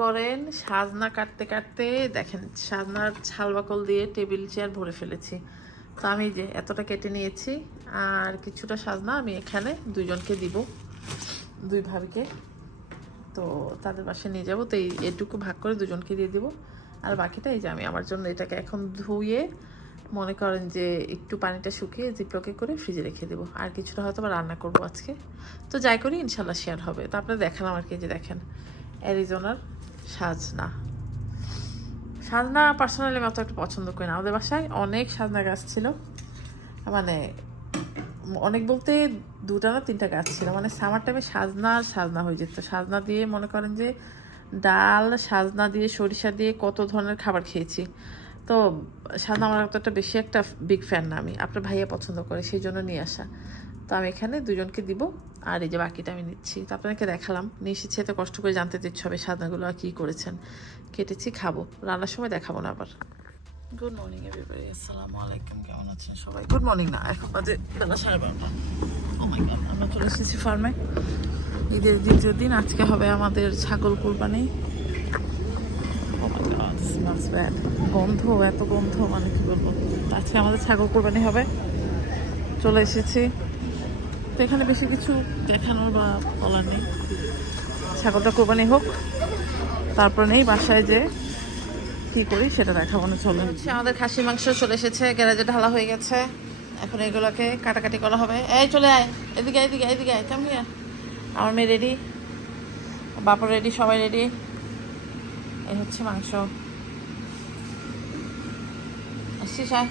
করেন, সাজনা কাটতে কাটতে দেখেন সাজনার ছাল বাকল দিয়ে টেবিল চেয়ার ভরে ফেলেছি। তো আমি যে এতটা কেটে নিয়েছি, আর কিছুটা সাজনা আমি এখানে দুজনকে দিব, দুই ভাবিকে। তো তাদের বাসায় নিয়ে যাব, তো এই এটুকু ভাগ করে দুজনকে দিয়ে দিব। আর বাকিটা এই যে আমি আমার জন্য এটাকে এখন ধুয়ে মনে করেন যে একটু পানিটা শুকিয়ে জিপলকে করে ফ্রিজে রেখে দেবো। আর কিছুটা হয়তো বা রান্না করব আজকে। তো যাই করি, ইনশাল্লাহ শেয়ার হবে। তো আপনারা দেখালাম আর কি যে দেখেন, অ্যারিজোনার সাজনা। সাজনা পার্সোনালি আমি অত একটু পছন্দ করি না। আমাদের বাসায় অনেক সাজনা গাছ ছিল। মানে অনেক বলতে দুটা না তিনটা গাছ ছিল। মানে সামার টাইমে সাজনা আর সাজনা হয়ে যেত। সাজনা দিয়ে মনে করেন যে ডাল, সাজনা দিয়ে সরিষা দিয়ে কত ধরনের খাবার খেয়েছি। তো সাজনা আমার অতটা বেশি একটা বিগ ফ্যান না আমি। আপনার ভাইয়া পছন্দ করে, সেই জন্য নিয়ে আসা। তো আমি এখানে দুজনকে দিব আর এই যে বাকিটা আমি নিচ্ছি। তো আপনাকে দেখালাম নিয়ে এসেছি এত কষ্ট করে জানতে দিচ্ছ হবে সাজনাগুলো আর কী করেছেন। কেটেছি খাব। রান্নার সময় দেখাবো না আবার। গুড মর্নিং এভরিবডি আসসালামু আলাইকুম কেমন আছেন সবাই? গুড মর্নিং না এখন বাজে বেলা সাড়ে বারোটা। আমরা চলে এসেছি। ফার্মে ঈদের দ্বিতীয় দিন আজকে হবে আমাদের ছাগল কুরবানি। Oh গন্ধ এত গন্ধ মানে কি বলব? আজকে আমাদের ছাগল কুরবানি হবে। চলে এসেছি। তো এখানে বেশি কিছু দেখানোর বা বলার নেই। ছাগলটা কোরবানি হোক, তারপর নেই বাসায় যে কি করি সেটা দেখাবো না, চলে। হচ্ছে আমাদের খাসি মাংস চলে এসেছে, গ্যারেজে ঢালা হয়ে গেছে। এখন এগুলোকে কাটাকাটি করা হবে। এই চলে আয়, এদিকে এদিকে এদিকে আয়, কেমন আমার মেয়ে রেডি বাপর রেডি সবাই রেডি এই হচ্ছে মাংস। আসছিস আয়।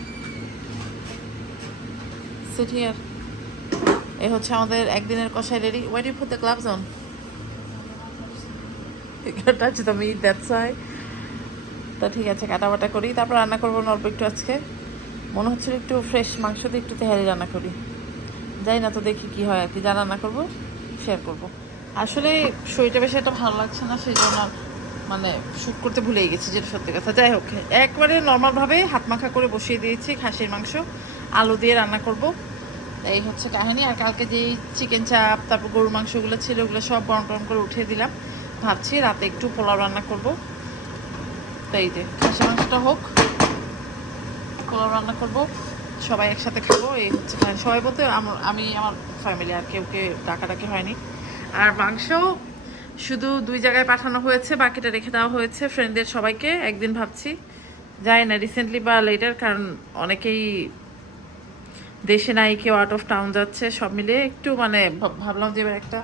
সিট হিয়ার এই হচ্ছে আমাদের একদিনের কষাই ready. Why do put the gloves on touch the meat that's why তা ঠিক আছে, কাটাবাটা করি। তারপর রান্না করব অল্প একটু আজকে। মনে হচ্ছিল একটু ফ্রেশ মাংস দিয়ে একটু তেহারি রান্না করি। যাই না তো দেখি কি হয় আর কি। যা রান্না করব শেয়ার করব। আসলে শরীরটা বেশি একটা ভালো লাগছে না, সেই জন্য মানে শুট করতে ভুলেই গেছি, যেটা সত্যি কথা। যাই হোক, একবারে নর্মালভাবে হাত মাখা করে বসিয়ে দিয়েছি খাসির মাংস। আলু দিয়ে রান্না করব। এই হচ্ছে কাহিনী। আর কালকে যেই চিকেন চাপ তারপর গরুর মাংসগুলো ছিল, ওগুলো সব গরম টরম করে উঠিয়ে দিলাম। ভাবছি রাতে একটু পোলাও রান্না করব। তাই যে খাসি মাংসটা হোক, পোলাও রান্না করব। সবাই একসাথে খাব, এই হচ্ছে। সবাই বলতে আমি, আমার ফ্যামিলি আর কেউ কে ডাকাডাকি হয়নি। আর মাংস শুধু দুই জায়গায় পাঠানো হয়েছে, বাকিটা রেখে দেওয়া হয়েছে ফ্রেন্ডদের সবাইকে। একদিন ভাবছি, যাই না রিসেন্টলি বা লেটার কারণ অনেকেই দেশে নাই, কেউ আউট অফ টাউন যাচ্ছে, সব মিলে একটু মানে ভাব- ভাবলাম যে একটা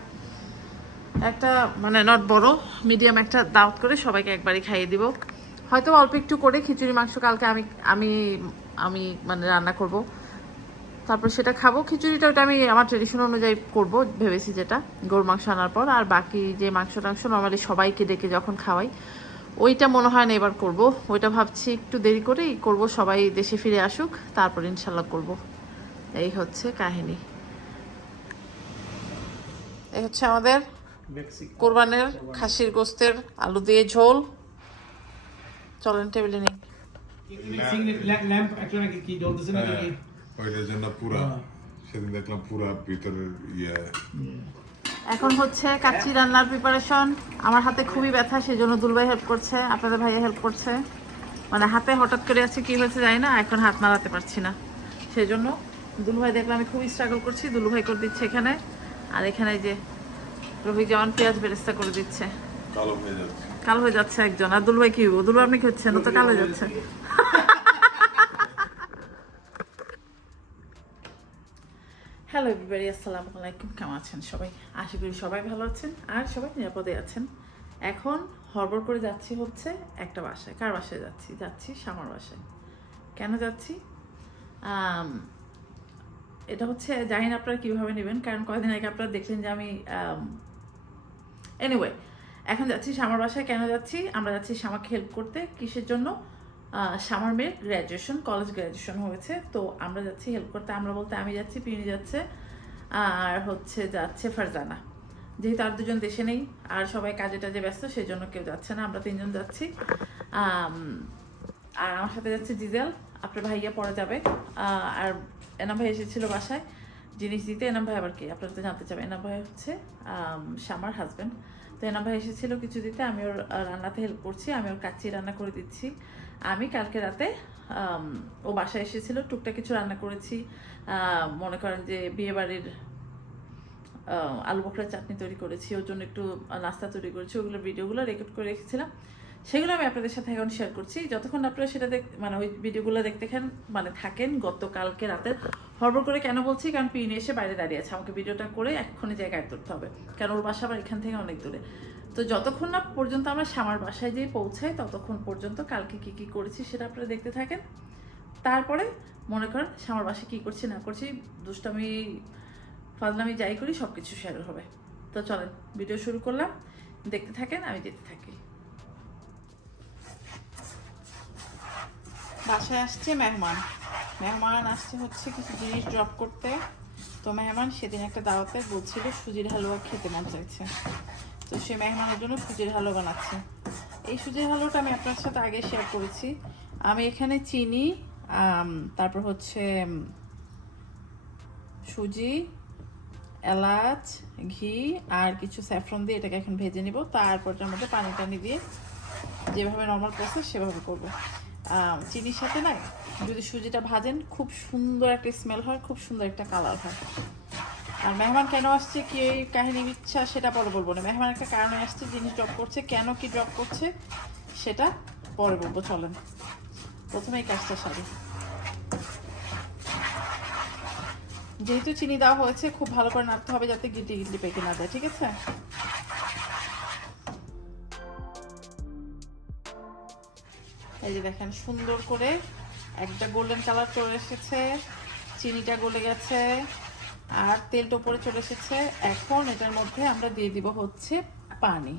একটা মানে নট বড় মিডিয়াম একটা দাওয়াত করে সবাইকে একবারই খাইয়ে দিব। হয়তো অল্প একটু করে খিচুড়ি, মাংস কালকে আমি আমি আমি মানে রান্না করব। তারপর সেটা খাব। খিচুড়িটা ওটা আমি আমার ট্রেডিশন অনুযায়ী করব, ভেবেছি যেটা, গরুর মাংস আনার পর। আর বাকি যে মাংস টাংস নর্মালি সবাইকে ডেকে যখন খাওয়াই, ওইটা মনে হয় না এবার করব। ওইটা ভাবছি একটু দেরি করেই করব, সবাই দেশে ফিরে আসুক, তারপর ইনশাল্লাহ করব। এই হচ্ছে কাহিনী। এই হচ্ছে আমাদের কোরবানের খাসির গোস্তের আলু দিয়ে ঝোল। চলেন টেবিলে নিই। হ্যাঁ, ওইটার জন্য পুরা। সেদিন দেখলাম পুরা ভিতরের ইয়ে। এখন হচ্ছে কাচ্চি রান্নার প্রিপারেশন আমার হাতে খুবই ব্যথা সেই জন্য দুলভাই হেল্প করছে আপনাদের ভাইয়া হেল্প করছে। মানে হাতে হঠাৎ করে আছে কি হয়েছে জানি না এখন হাত নাড়াতে পারছি না। সেই জন্য দুলভাই দেখলাম আমি খুবই স্ট্রাগল করছি দুলভাই করে দিচ্ছে এখানে। আর এখানে যে রফিক জামান পেঁয়াজ বেরেস্তা করে দিচ্ছে। কালো হয়ে যাচ্ছে। কালো হয়ে যাচ্ছে একজন। আর দুলভাই কি হইবো? দুলভাই আপনি ও তো কালো হয়ে যাচ্ছে। হ্যালো এভরিবাডি আসসালামু আলাইকুম। কেমন আছেন সবাই? আশা করি সবাই ভালো আছেন আর সবাই নিরাপদে আছেন। এখন হড়বড় করে যাচ্ছি হচ্ছে একটা বাসায়। কার বাসায় যাচ্ছি? যাচ্ছি শামার বাসায়। কেন যাচ্ছি? এটা হচ্ছে, জানি না আপনারা কীভাবে নেবেন, কারণ কয়দিন আগে আপনারা দেখলেন যে আমি এনিওয়ে এখন যাচ্ছি শামার বাসায়। কেন যাচ্ছি? আমরা যাচ্ছি শামাকে হেল্প করতে কিসের জন্য? শামার মেয়ের গ্র্যাজুয়েশন কলেজ গ্র্যাজুয়েশন হয়েছে। তো আমরা যাচ্ছি হেল্প করতে। আমরা বলতে আমি যাচ্ছি, পিউনি যাচ্ছে, আর হচ্ছে যাচ্ছে ফারজানা। যেহেতু আর দুজন দেশে নেই, আর সবাই কাজে টাজে ব্যস্ত সেই জন্য কেউ যাচ্ছে না। আমরা তিনজন যাচ্ছি। আর আমার সাথে যাচ্ছে জিজেল। আপনার ভাইয়া পরে যাবে। আর এনা ভাই এসেছিল বাসায়। জিনিস দিতে, এনাম ভাই আবার কি? আপনারা তো জানতে চাবেন, এনাম ভাই হচ্ছে শামার হাজব্যান্ড তো এনাম ভাই এসেছিল কিছু দিতে, আমি ওর রান্নাতে হেল্প করছি, আমি ওর কাচ্চি রান্না করে দিচ্ছি। আমি কালকে রাতে ও বাসায় এসেছিল, টুকটাক কিছু রান্না করেছি। মনে করেন যে বিয়েবাড়ির আলু বকরা চাটনি তৈরি করেছি, ওর জন্য একটু নাস্তা তৈরি করেছি, ওগুলো ভিডিওগুলো রেকর্ড করে রেখেছিলাম। সেগুলো আমি আপনাদের সাথে এখন শেয়ার করছি। যতক্ষণ আপনারা সেটা দেখ মানে ওই ভিডিওগুলো দেখতে খান মানে থাকেন গতকালকে রাতে হড়বড় করে কেন বলছি? কারণ পিনে এসে বাইরে দাঁড়িয়ে আছে। আমাকে ভিডিওটা করে এক্ষুনি জায়গায় তুলতে হবে। কারণ ওর বাসা আবার এখান থেকে অনেক দূরে। তো যতক্ষণ না পর্যন্ত আমরা সামার বাসায় যেয়ে পৌঁছাই, ততক্ষণ পর্যন্ত কালকে কি কি করেছি সেটা আপনারা দেখতে থাকেন। তারপরে মনে করেন সামার বাসায় কি করছি, না করছি, দুষ্টামি, ফাজলামি যাই করি সব কিছু শেয়ার হবে। তো চলেন ভিডিও শুরু করলাম। দেখতে থাকেন, আমি যেতে থাকি। বাসায় আসছে মেহমান। মেহমান আসছে হচ্ছে কিছু জিনিস ড্রপ করতে। তো মেহমান সেদিন একটা দাওয়াতে বলছিল সুজির হালুয়া খেতে মন চাইছে। তো সে মেহমানের জন্য সুজির হালুয়া বানাচ্ছে। এই সুজির হালুয়াটা আমি আপনার সাথে আগে শেয়ার করেছি। আমি এখানে চিনি তারপর হচ্ছে সুজি, এলাচ, ঘি আর কিছু স্যাফরন দিয়ে এটাকে এখন ভেজে নিব। তারপর মধ্যে পানি টানি দিয়ে যেভাবে নর্মাল প্রসেস সেভাবে করব। চিনির সাথে না, যদি সুজিটা ভাজেন, খুব সুন্দর একটা স্মেল হয়, খুব সুন্দর একটা কালার হয়। আর মেহমান কেন আসছে, কি এই কাহিনী ইচ্ছা, সেটা পরে বলব না। মেহমান একটা কারণে আসছে, জিনিস ড্রপ করছে, কেন কি ড্রপ করছে, সেটা পরে বলব, চলেন। প্রথমে এই কাজটা সারি। যেহেতু চিনি দেওয়া হয়েছে, খুব ভালো করে নাড়তে হবে যাতে গিটলি গিটলি পেকে না যায়, ঠিক আছে? এই যে দেখেন, সুন্দর করে একটা গোল্ডেন কালার চলে এসেছে, চিনিটা গলে গেছে, আর তেলটা উপরে চলে এসেছে। এখন এটার মধ্যে আমরা দিয়ে দিব হচ্ছে পানি।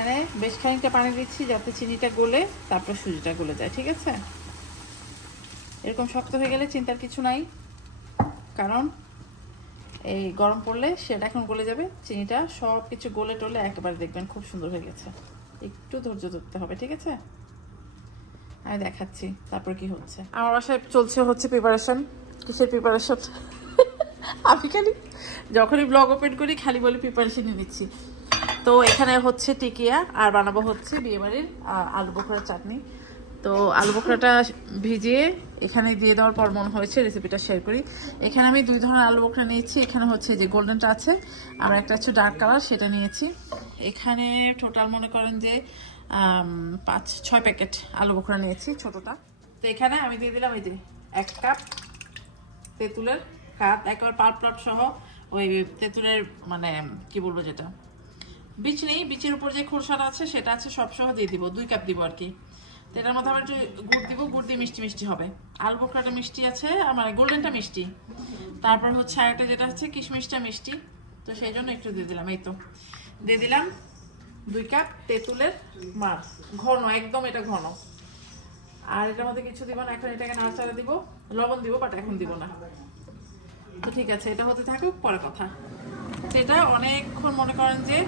এখানে বেশ খানিকটা পানি দিচ্ছি যাতে চিনিটা গলে তারপর সুজিটা গলে যায়, ঠিক আছে? এরকম শক্ত হয়ে গেলে চিন্তার কিছু নাই, কারণ এই গরম পড়লে সেটা এখন গলে যাবে, চিনিটা সব কিছু গলে টলে একেবারে দেখবেন খুব সুন্দর হয়ে গেছে। একটু ধৈর্য ধরতে হবে, ঠিক আছে? আমি দেখাচ্ছি, তারপর কি হচ্ছে? আমার বাসায় চলছে হচ্ছে প্রিপারেশন কিসের প্রিপারেশন আমি খালি যখনই ব্লগ ওপেন করি, খালি বলে প্রিপারেশনই নিচ্ছি। তো এখানে হচ্ছে টিকিয়া, আর বানাবো হচ্ছে বিয়েবাড়ির আলু বোখরা চাটনি। তো আলু বোখরাটা ভিজিয়ে এখানে দিয়ে দেওয়ার পর মনে হয়েছে রেসিপিটা শেয়ার করি। এখানে আমি দুই ধরনের আলু বোখরা নিয়েছি। এখানে হচ্ছে যে গোল্ডেনটা আছে, আর একটা হচ্ছে ডার্ক কালার সেটা নিয়েছি। এখানে টোটাল মনে করেন যে পাঁচ, ছয় প্যাকেট আলু বোখরা নিয়েছি, ছোটোটা। তো এখানে আমি দিয়ে দিলাম এই যে এক কাপ তেঁতুলের কাপ, একবার পাল্প প্লট সহ ওই তেঁতুলের মানে কি বলব যেটা? বীজ নেই, বিচের উপর যে খোসাটা আছে, সেটা আছে সব সহ দিয়ে দিব, দুই কাপ দিব আর কি। তো এটার মধ্যে আবার একটু গুড় দিব, গুড় দিয়ে মিষ্টি মিষ্টি হবে। আলু বোখরাটা মিষ্টি আছে, আর মানে গোল্ডেনটা মিষ্টি। তারপর হচ্ছে আরেকটা যেটা হচ্ছে কিশমিশটা মিষ্টি। তো সেই জন্য একটু দিয়ে দিলাম, এই তো। দিয়ে দিলাম দুই কাপ তেঁতুলের মাছ, ঘন, একদম এটা ঘন। আর এটার মধ্যে কিছু দিব না, এখন এটাকে নাড়াচাড়া দিব, লবণ দিব, বাট এখন দিব না। তো ঠিক আছে, এটা হতে থাকুক, পরে কথা। সেটা অনেকক্ষণ মনে করেন যে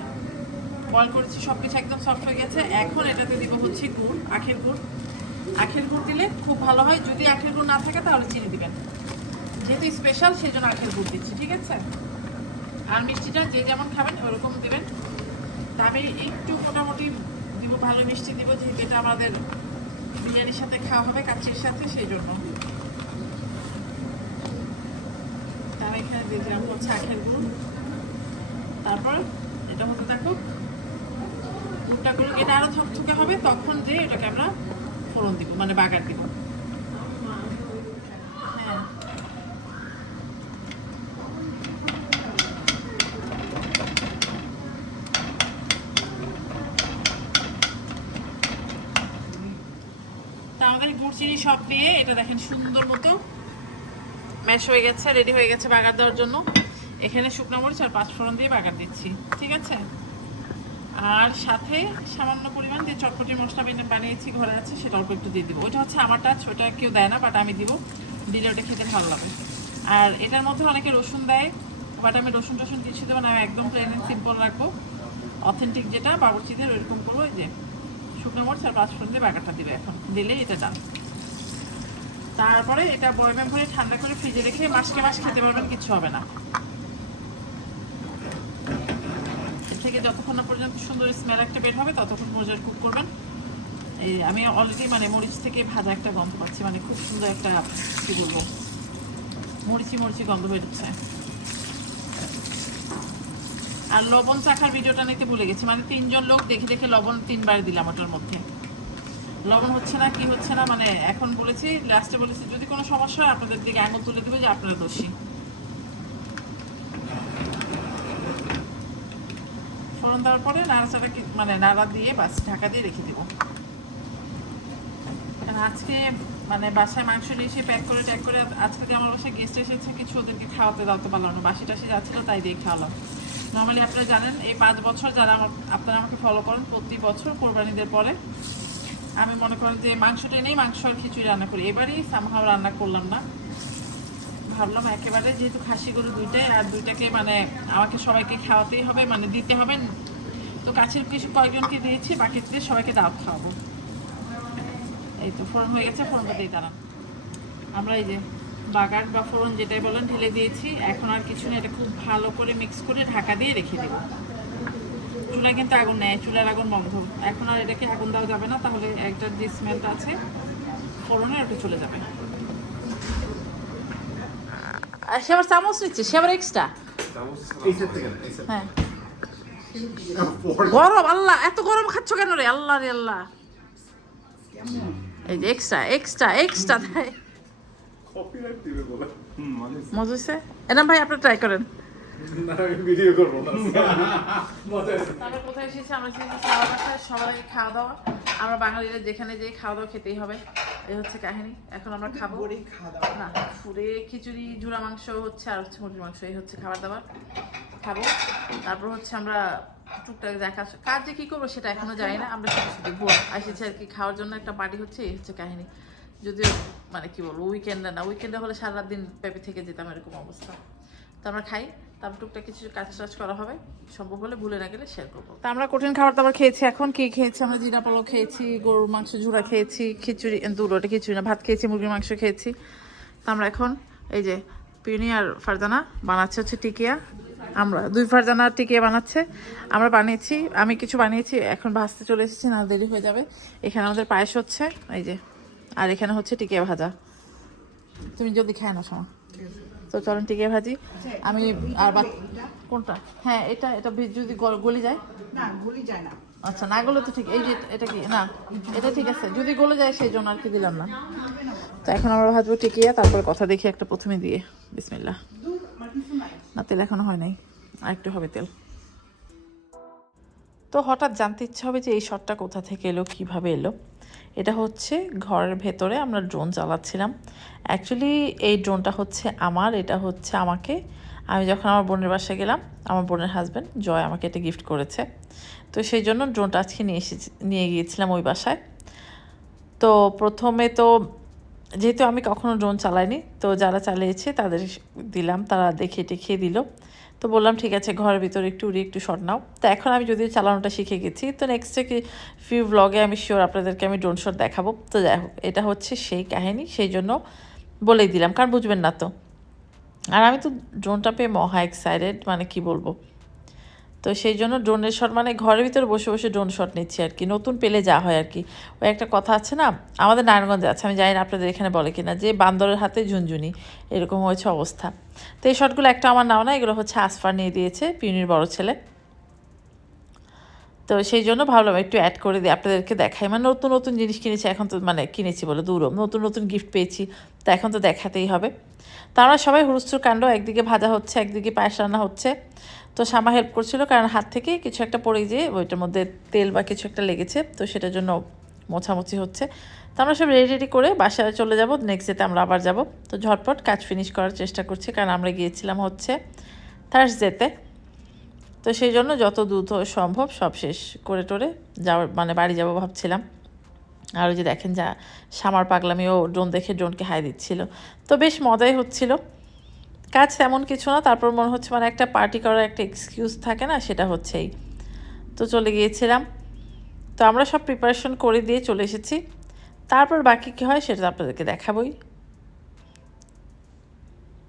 বয়ল করেছি সব কিছু একদম সফট হয়ে গেছে। এখন এটাতে দিব হচ্ছে গুড়, আখের গুড়। আখের গুড় দিলে খুব ভালো হয়। যদি আখের গুড় না থাকে তাহলে চিনি দিবেন। যেহেতু স্পেশাল সেই জন্য আখের গুড় দিচ্ছি, ঠিক আছে? আর মিষ্টিটা যে যেমন খাবেন, ওরকম দিবেন। তা আমি একটু মোটামুটি দিব, ভালো মিষ্টি দিব, যেহেতু এটা আমাদের বিরিয়ানির সাথে খাওয়া হবে, কাচ্চির সাথে, সেই জন্য। তা আমি এখানে দিয়ে দিলাম হচ্ছে আখের গুড়। তারপর এটা হতে থাকুক। গুড়টা গুলো এটা আরও থকথকে হবে, তখন যে এটাকে আমরা ফোড়ন দিব মানে বাগার দিব। হ্যাঁ। আমাদের গুড় চিনি সব দিয়ে এটা দেখেন সুন্দর মতো ম্যাশ হয়ে গেছে রেডি হয়ে গেছে বাগার দেওয়ার জন্য। এখানে শুকনো মরিচ আর পাঁচফোড়ন দিয়ে বাগার দিচ্ছি, ঠিক আছে? আর সাথে সামান্য পরিমাণ যে চটপটি মশলা বেনে বানিয়েছি, ঘরে আছে, সেটা অল্প একটু দিয়ে দিব। ওইটা হচ্ছে আমার টাচ ওটা কেউ দেয় না বাট আমি দিব। দিলে ওটা খেতে ভালো লাগে। আর এটার মধ্যে অনেকে রসুন দেয় বাট আমি রসুন টসুন কিছু দেবো না, আমি একদম প্লেন অ্যান্ড সিম্পল রাখব। অথেন্টিক যেটা বাবুর্চিদের ওইরকম করব যে শুকনো মরিচ আর পাঁচফোড়ন দিয়ে বাগাটা দিবে এখন। দিলে এটা ডান তারপরে এটা বয়মে ভরে ঠান্ডা করে ফ্রিজে রেখে মাসকে মাস খেতে পারবেন, কিছু হবে না। থেকে যতক্ষণ না পর্যন্ত সুন্দর স্মেল একটা বের হবে, ততক্ষণ মজার কুক করবেন। এই আমি অলরেডি মানে মরিচ থেকে ভাজা একটা গন্ধ পাচ্ছি মানে খুব সুন্দর একটা, কি বলব, মরিচি মরিচি গন্ধ বেরোচ্ছে আর লবণ চাখার ভিডিওটা নিতে ভুলে গেছি মানে তিনজন লোক দেখে দেখে লবণ তিনবার দিলাম ওটার মধ্যে। লবণ হচ্ছে না, কি হচ্ছে না মানে এখন বলেছি লাস্টে বলেছি, যদি কোনো সমস্যা হয়, আপনাদের দিকে আঙুল তুলে দেবে যে আপনারা দোষী। ফোড়ন দেওয়ার পরে নাড়াচাড়া মানে নাড়া দিয়ে বাস, ঢাকা দিয়ে রেখে দিব। আজকে মানে বাসায় মাংস নিয়ে এসে প্যাক করে ট্যাক করে আজকে যে আমার বাসায় গেস্ট এসেছে, কিছু ওদেরকে খাওয়াতে দাওয়াতে পারলাম না বাসি টাসি যাচ্ছিল তাই দিয়ে খাওয়ালাম। নর্মালি আপনারা জানেন, এই পাঁচ বছর যারা আমার আপনারা আমাকে ফলো করেন, প্রতি বছর কোরবানিদের পরে, আমি মনে করেন যে মাংসটা নেই মাংস আর খিচুড়ি রান্না করি। এবারই সামহাও রান্না করলাম না। ভাবলাম একেবারে যেহেতু খাসি গরু দুইটাই, আর দুইটাকে মানে আমাকে সবাইকে খাওয়াতেই হবে মানে দিতে হবে। তো কাছের কিছু কয়েকজনকে দিয়েছি, বাকিতে সবাইকে দাওয়াত খাওয়াবো। এই তো, ফোড়ন হয়ে গেছে, ফোড়নটা দিয়ে দাঁড়ান। আমরা এই যে বাগার বা ফোড়ন যেটাই বলেন, ঢেলে দিয়েছি। এখন আর কিছু নেই, এটা খুব ভালো করে মিক্স করে ঢাকা দিয়ে রেখে দেবো। চুলায় কিন্তু আগুন নেয় চুলার আগুন বন্ধ। এখন আর এটাকে আগুন দেওয়া যাবে না, তাহলে একটা যে স্মেলটা আছে। ফোড়নে ওটা চলে যাবে। আর সে আবার চামচ নিচ্ছে সে আবার এক্সট্রা হ্যাঁ। গরম আল্লাহ এত গরম খাচ্ছ কেন রে? আল্লাহ রে আল্লাহ। এই যে এক্সট্রা এক্সট্রা এক্সট্রা দেয় মজা হয়েছে এনাম ভাই আপনার ট্রাই করেন। আমরা কোথায় এসেছি? আমরা সবাই খাওয়া দাওয়া। আমরা বাঙালিরা যেখানে যেয়ে খাওয়া দাওয়া খেতেই হবে। এই হচ্ছে কাহিনী। এখন আমরা খাব। না ফুরে খিচুড়ি ঝুরা মাংস হচ্ছে আর হচ্ছে মুরগির মাংস এই হচ্ছে খাবার দাবার। খাব। তারপর হচ্ছে আমরা টুকটাক দেখা কাজ যে কি করব সেটা এখনও জানি না। আমরা শুধু শুধু ভোর এসেছি আর কি। খাওয়ার জন্য একটা পার্টি হচ্ছে এই হচ্ছে কাহিনী। যদিও মানে কি বলব উইকেন্ডে না উইকেন্ডে হলে সারা দিন পেপে থেকে যেতাম এরকম অবস্থা। তো আমরা খাই। তারপর টুকটাক কিছু কাজ টাজ করা হবে। সম্ভব হলে ভুলে না গেলে শেয়ার করব। তা আমরা কঠিন খাবার দাবার খেয়েছি, এখন কি খেয়েছি? আমরা জিরা পোলাও খেয়েছি, গরুর মাংস, ঝুরা খেয়েছি, খিচুড়ি দুটো ওটা খিচুড়ি না, ভাত খেয়েছি, মুরগির মাংস খেয়েছি। তা আমরা এখন এই যে পিউনি আর ফারজানা বানাচ্ছে হচ্ছে টিকিয়া। আমরা, দুই ফারজানা টিকিয়া বানাচ্ছে। আমরা বানিয়েছি, আমি কিছু বানিয়েছি, এখন ভাজতে চলে এসেছি, না দেরি হয়ে যাবে। এখানে আমাদের পায়েস হচ্ছে, এই যে, আর এখানে হচ্ছে টিকিয়া ভাজা। তুমি যদি খায় না সময়। তো চলেন টিকিয়া ভাজি। আমি আর কোনটা? হ্যাঁ এটা এটা যদি গল- যায়। না গুলি যায় না। আচ্ছা না গলে তো ঠিক এই যে এটা কি না এটা ঠিক আছে। যদি গলে যায় সেই জন্য আর কি দিলাম না। তো এখন আমরা ভাজবো টিকিয়া তারপরে কথা দেখি একটা প্রথমে দিয়ে। বিসমিল্লাহ। না তেল এখনও হয় নাই। আর একটু হবে তেল। তো হঠাৎ জানতে ইচ্ছা হবে যে এই শটটা কোথা থেকে এলো কীভাবে এলো? এটা হচ্ছে ঘরের ভেতরে আমরা ড্রোন চালাচ্ছিলাম। অ্যাকচুয়ালি এই ড্রোনটা হচ্ছে আমার, এটা হচ্ছে আমাকে। আমি যখন আমার বোনের বাসায় গেলাম, আমার বোনের হাজব্যান্ড জয় আমাকে এটা গিফট করেছে। তো সেই জন্য ড্রোনটা আজকে নিয়ে এসেছি, নিয়ে গিয়েছিলাম ওই বাসায়। তো প্রথমে তো যেহেতু আমি কখনো ড্রোন চালাইনি, তো যারা চালিয়েছে তাদের দিলাম, তারা দেখে টেখে দিল। তো বললাম, ঠিক আছে, ঘরের ভিতরে একটু উড়ি, একটু শট নাও। তো এখন আমি যদিও চালানোটা শিখে গেছি, তো নেক্সট কি ফিউ ব্লগে আমি শিওর আপনাদেরকে আমি ড্রোন শট দেখাবো। তো যাই হোক, এটা হচ্ছে সেই কাহিনী, সেই জন্য বলেই দিলাম, কারণ বুঝবেন না তো। আর আমি তো ড্রোনটা পেয়ে মহা এক্সাইটেড মানে কি বলব? তো সেই জন্য ড্রোনের শট মানে ঘরের ভিতরে বসে বসে ড্রোন শট নিচ্ছি আর কি। নতুন পেলে যা হয় আর কি। ওই একটা কথা আছে না? আমাদের নারায়ণগঞ্জে আছে, আমি জানি না আপনাদের এখানে বলে কিনা, যে বান্দরের হাতে ঝুনঝুনি, এরকম হয়েছে অবস্থা। তো এই শটগুলো একটা আমার নাও না, এগুলো হচ্ছে আসফার নিয়ে দিয়েছে পিউনির বড় ছেলে। তো সেই জন্য ভাবলাম একটু অ্যাড করে দিই, আপনাদেরকে দেখাই। মানে নতুন নতুন জিনিস কিনেছি, এখন তো মানে কিনেছি বলে দূরও নতুন নতুন গিফট পেয়েছি, তো এখন তো দেখাতেই হবে। তো আমরা সবাই হুরুস্তুর কাণ্ড, একদিকে ভাজা হচ্ছে, একদিকে পায়েস রান্না হচ্ছে। তো শ্যামা হেল্প করছিল, কারণ হাত থেকে কিছু একটা পড়ে গিয়ে ওইটার মধ্যে তেল বা কিছু একটা লেগেছে, তো সেটার জন্য মোছামুছি হচ্ছে। তো আমরা সব রেডি রেডি করে বাসায় চলে যাব নেক্সট ডেতে আমরা আবার যাব। তো ঝটপট কাজ ফিনিশ করার চেষ্টা করছি, কারণ আমরা গিয়েছিলাম হচ্ছে থার্স থার্সডেতে তো সেই জন্য যত দ্রুত সম্ভব সব শেষ করে টোরে যাওয়ার মানে বাড়ি যাব ভাবছিলাম। আর ওই যে দেখেন যা, সামার পাগলামিও ড্রোন দেখে ড্রোনকে হাই দিচ্ছিল। তো বেশ মজাই হচ্ছিল। কাজ তেমন কিছু না, তারপর মনে হচ্ছে মানে একটা পার্টি করার একটা এক্সকিউজ থাকে না, সেটা হচ্ছেই। তো চলে গিয়েছিলাম। তো আমরা সব প্রিপারেশন করে দিয়ে চলে এসেছি। তারপর বাকি কী হয় সেটা আপনাদেরকে দেখাবই।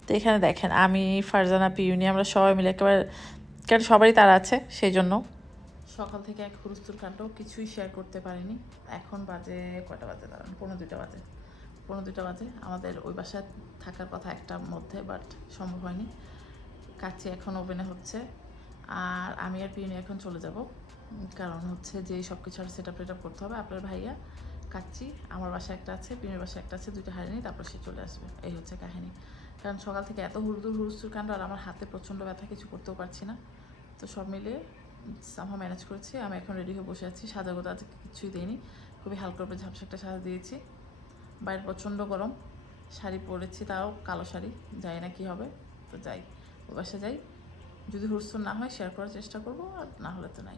তো এখানে দেখেন, আমি, ফারজানা পিউনি আমরা সবাই মিলে একেবারে, কারণ সবারই তারা আছে সেই জন্য সকাল থেকে এক হুরুস্তুর কাণ্ড, কিছুই শেয়ার করতে পারিনি। এখন বাজে কটা বাজে? দাঁড়ান পনেরো দুইটা বাজে। পনেরো দুটা বাজে। আমাদের ওই বাসায় থাকার কথা একটার মধ্যে বাট সম্ভব হয়নি। কাচ্চি এখন ওভেনে হচ্ছে। আর আমি আর পিউনি এখন চলে যাব। কারণ হচ্ছে যে সব কিছু আর সেট আপ করতে হবে। আপনার ভাইয়া, কাচ্চি, আমার বাসায় একটা আছে, পিউনির বাসায় একটা আছে, দুইটা হারিয়ে নিই তারপর সে চলে আসবে। এই হচ্ছে কাহিনী। কারণ সকাল থেকে এত হুড়দুর হুড়স্তুর কাণ্ড আর আমার হাতে প্রচণ্ড ব্যথা, কিছু করতেও পারছি না। তো সব মিলে সামহা ম্যানেজ করেছি। আমি এখন রেডি হয়ে বসে আছি। সাজা গোদা আজকে কিছুই দিইনি। খুবই হালকা করে ঝাপসা একটা সাজা দিয়েছি। বাইরে প্রচণ্ড গরম। শাড়ি পরেছি তাও কালো শাড়ি যাই না কি হবে। তো যাই, ও যাই। যদি হুরসুন না হয় শেয়ার করার চেষ্টা করব, আর না হলে তো নাই।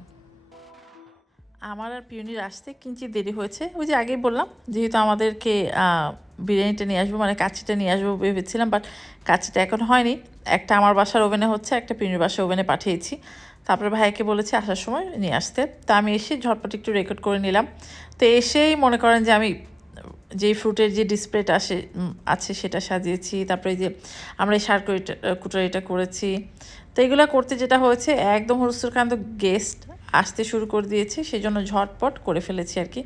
আমার আর পিউনির আসতে কিঞ্চিত দেরি হয়েছে। ওই যে আগেই বললাম, যেহেতু আমাদেরকে বিরিয়ানিটা নিয়ে আসব মানে কাচ্চিটা নিয়ে আসব ভেবেছিলাম বাট কাচ্চিটা এখন হয়নি। একটা আমার বাসার ওভেনে হচ্ছে, একটা পিউনির বাসার ওভেনে পাঠিয়েছি। তারপরে ভাইকে বলেছি আসার সময় নিয়ে আসতে। তা আমি এসে ঝটপট একটু রেকর্ড করে নিলাম। তো এসেই মনে করেন যে আমি যেই ফ্রুটের যে ডিসপ্লেটা আসে আছে সেটা সাজিয়েছি। তারপরে যে আমরা এই সার কুটারিটা করেছি। তো এগুলো করতে যেটা হয়েছে, একদম হরুস্তুরকান্ত গেস্ট আসতে শুরু করে দিয়েছে সেই জন্য ঝটপট করে ফেলেছি আর কি।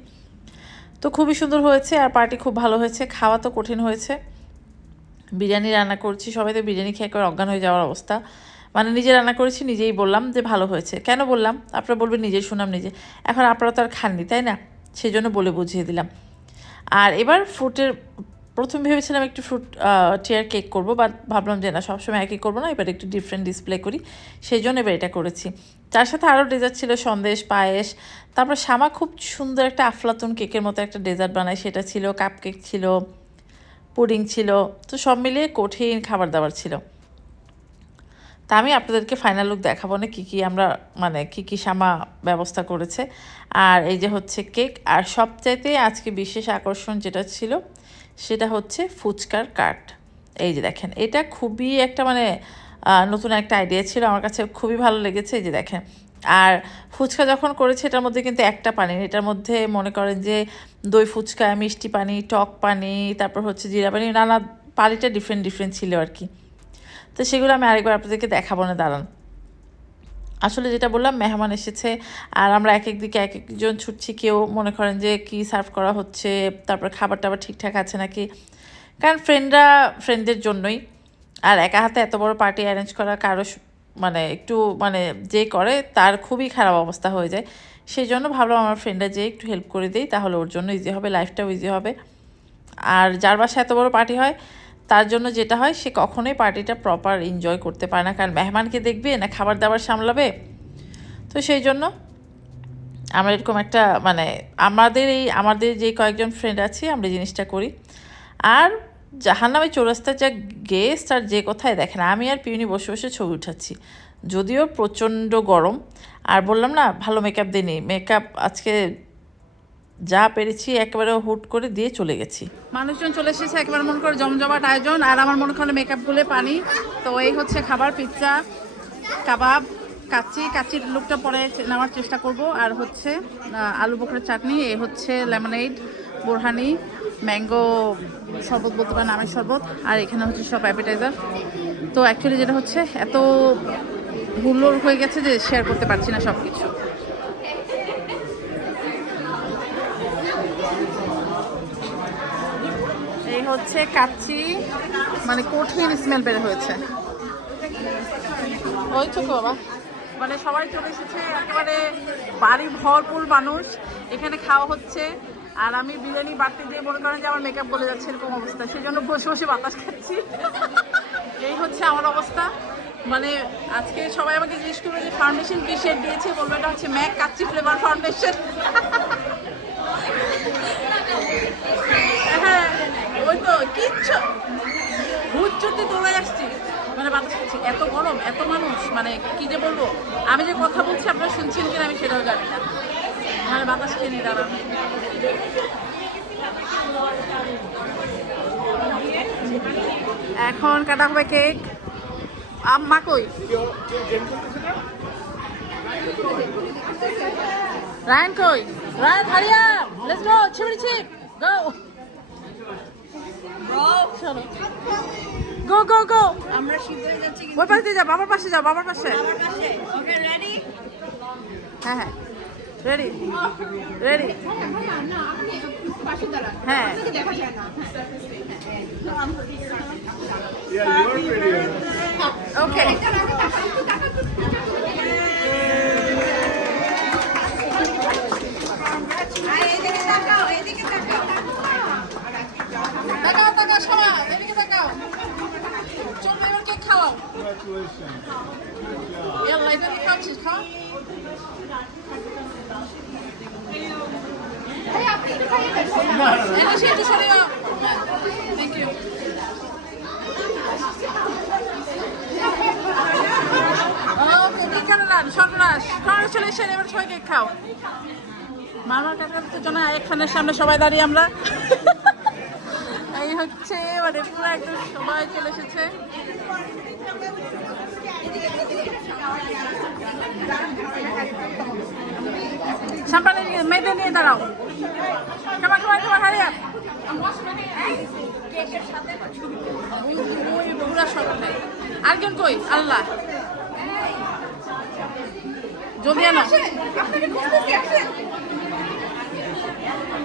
তো খুবই সুন্দর হয়েছে আর পার্টি খুব ভালো হয়েছে, খাওয়া তো কঠিন হয়েছে। বিরিয়ানি রান্না করছি, সবাই তো বিরিয়ানি খেয়ে করে অজ্ঞান হয়ে যাওয়ার অবস্থা। মানে নিজে রান্না করেছি, নিজেই বললাম যে ভালো হয়েছে। কেন বললাম? আপনারা বলবেন নিজে শুনাম নিজে। এখন আপনারা তো আর খাননি, তাই না? সেই জন্য বলে বুঝিয়ে দিলাম। আর এবার ফ্রুটের প্রথম ভেবেছিলাম একটু ফ্রুট টিয়ার কেক করব বাট ভাবলাম যে না, সবসময় একই করব না, এবার একটু ডিফারেন্ট ডিসপ্লে করি। সেই জন্য এবার এটা করেছি। তার সাথে আরও ডেজার্ট ছিল, সন্দেশ, পায়েস, তারপর শ্যামা খুব সুন্দর একটা আফলাতুন কেকের মতো একটা ডেজার্ট বানায়। সেটা ছিল কাপ কেক ছিল পুডিং ছিল, তো সব মিলিয়ে কঠিন খাবার দাবার ছিল। তা আমি আপনাদেরকে ফাইনাল লুক দেখাবো না কী কী আমরা মানে কী কী সামা ব্যবস্থা করেছে। আর এই যে হচ্ছে কেক, আর সবচাইতে আজকে বিশেষ আকর্ষণ যেটা ছিল, সেটা হচ্ছে ফুচকার কাট এই যে দেখেন, এটা খুবই একটা মানে নতুন একটা আইডিয়া ছিল, আমার কাছে খুবই ভালো লেগেছে, এই যে দেখেন। আর ফুচকা যখন করেছে, এটার মধ্যে কিন্তু একটা পানি এটার মধ্যে মনে করেন যে দই ফুচকা, মিষ্টি পানি, টক পানি, তারপর হচ্ছে জিরা পানি, নানা পানিটা ডিফারেন্ট ডিফারেন্ট ছিল আর কি। তো সেগুলো আমি আরেকবার আপনাদেরকে দেখাবো না, দাঁড়ান। আসলে যেটা বললাম, মেহমান এসেছে, আর আমরা এক এক দিকে এক একজন ছুটছি, কেউ মনে করেন যে কি সার্ভ করা হচ্ছে, তারপর খাবার টাবার ঠিকঠাক আছে নাকি? কারণ ফ্রেন্ডরা ফ্রেন্ডদের জন্যই, আর একা হাতে এত বড় পার্টি অ্যারেঞ্জ করা কারও মানে একটু মানে যে করে, তার খুবই খারাপ অবস্থা হয়ে যায়। সেই জন্য ভাবলাম আমার ফ্রেন্ডরা যে একটু হেল্প করে দিই, তাহলে ওর জন্য ইজি হবে লাইফটাও ইজি হবে। আর যার বাসায় এত বড় পার্টি হয় তার জন্য যেটা হয়, সে কখনোই পার্টিটা প্রপার এনজয় করতে পারে না। কারণ মেহমানকে দেখবে, না খাবার দাবার সামলাবে। তো সেই জন্য আমরা এরকম একটা মানে আমাদের এই, আমাদের যে কয়েকজন ফ্রেন্ড আছি, আমরা জিনিসটা করি। আর জাহান্নামে চৌরাস্তার যা গেস্ট আর যে কোথায় দেখেন, আমি আর পিউনি বসে বসে ছবি উঠাচ্ছি। যদিও প্রচণ্ড গরম, আর বললাম না, ভালো মেকআপ দিইনি মেকআপ আজকে যা পেরেছি একেবারে হুট করে দিয়ে চলে গেছি। মানুষজন চলে এসেছে, একেবারে মনে করে জমজমাট আয়োজন। আর আমার মনে করে মেকআপ গুলে পানি। তো এই হচ্ছে খাবার পিৎজা কাবাব কাচ্চি। কাচ্চির লুকটা পরে নেওয়ার চেষ্টা করব। আর হচ্ছে আলু বকরের চাটনি, এ হচ্ছে লেমনেড বোরহানি ম্যাঙ্গো শরবত বলতে পারেন, আমের শরবত। আর এখানে হচ্ছে সব অ্যাপিটাইজার তো অ্যাকচুয়ালি যেটা হচ্ছে, এত হুল্লোড় হয়ে গেছে যে শেয়ার করতে পারছি না সব কিছু এই হচ্ছে কাচ্চি মানে কঠিন স্মেল বের হয়েছে। ওই মানে সবাই চলে এসেছে, একেবারে বাড়ি ভরপুর মানুষ। এখানে খাওয়া হচ্ছে। আর আমি বিরিয়ানি বাড়তে দিয়ে মনে করেন যে আমার মেকআপ বলে যাচ্ছে এরকম অবস্থা। সেই জন্য বসে বসে বাতাস খাচ্ছি। এই হচ্ছে আমার অবস্থা। মানে আজকে সবাই আমাকে জিজ্ঞেস করবে যে ফাউন্ডেশন কি শেড দিয়েছে? বলব এটা হচ্ছে ম্যাক কাচ্চি ফ্লেভার ফাউন্ডেশন কিচ্ছু। হুচ্চুতে দৌড়ে আসছি। মানে বাতাস খাচ্ছি এত গরম, এত মানুষ মানে কি যে বলব? আমি যে কথা বলছি, আপনারা শুনছেন কিনা আমি সেটাও জানি না। মানে বাতাস খেয়ে নিয়ে দাঁড়ান। এখন কাটা হবে কেক। আম্মা কই? রায়ন কই? রায়ন হারিয়া লেটস গো চিপড়ি চিপ গো গো গো গো আমরা শিবরে যাচ্ছি কিন্তু। ওই পাশে দিয়ে যাও বাবার পাশে যাও বাবার পাশে। আমার পাশে। ওকে রেডি হ্যাঁ হ্যাঁ। রেডি রেডি হ্যাঁ। ওকে এদিকে তাকাও এদিকে তাকাও। তাকাও তাকাও সবাই এদিকে তাকাও চলবে এবার কেক খাওয়াও ইয়াল্লা এটা দিয়ে খাচ্ছিস খাও না সর্বনাশ। কংগ্রেচুলেশন এবার সবাই কেক খাও। মামার কাকার জন্য, একখানের সামনে সবাই দাঁড়িয়ে আমরা। হচ্ছে মানে পুরো একদম সবাই চলে এসেছে। মেয়েদের নিয়ে দাঁড়াও। কেমন কেমন কেমন হারিয়া পুরা সব আরেকজন কই? আল্লাহ। জলদি আনো।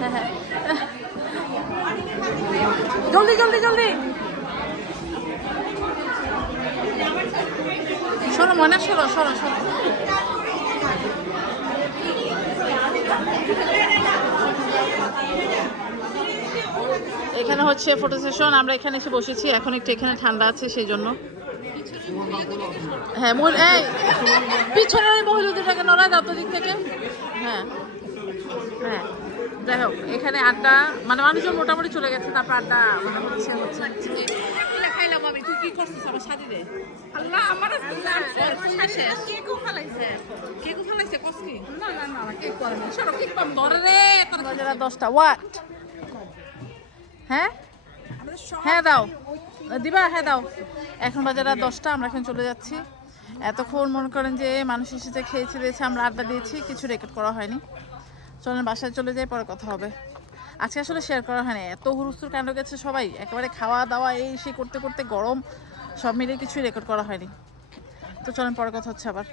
হ্যাঁ, হ্যাঁ। জলদি জলদি জলদি। সরো মনে সরো সরো সরো এখানে হচ্ছে ফটো সেশন আমরা এখানে এসে বসেছি, এখন একটু এখানে ঠান্ডা আছে, সেই জন্য। হ্যাঁ মহিলা, এই, পিছনের মহিলা দুটাকে নড়া দাও দিক থেকে। হ্যাঁ হ্যাঁ। যাই হোক এখানে আড্ডা মানে মানুষজন মোটামুটি চলে গেছে তারপর আড্ডা মানে হচ্ছে হচ্ছে। খাইলাম আমি তুই কি করছিস আমার সাথে রে আল্লাহ আমার কেকও ফেলাইছে কেকও ফেলাইছে কসকি না না না কেক করে না সরো কেক পাম ধরে রে বাজারা দশটা হোয়াট হ্যাঁ হ্যাঁ দাও দিবা হ্যাঁ দাও এখন বাজে রাত দশটা আমরা এখন চলে যাচ্ছি। এতক্ষণ মনে করেন যে মানুষের সাথে খেয়েছে দিয়েছে আমরা আড্ডা দিয়েছি কিছু রেকর্ড করা হয়নি। চলেন বাসায় চলে যাই, পরে কথা হবে। আজকে আসলে শেয়ার করা হয়নি। এত হুরুস্তুর কাণ্ড গেছে সবাই? একেবারে খাওয়া দাওয়া, এই সে করতে করতে গরম, সব মিলিয়ে কিছুই রেকর্ড করা হয়নি। তো চলেন পরে কথা হচ্ছে আবার।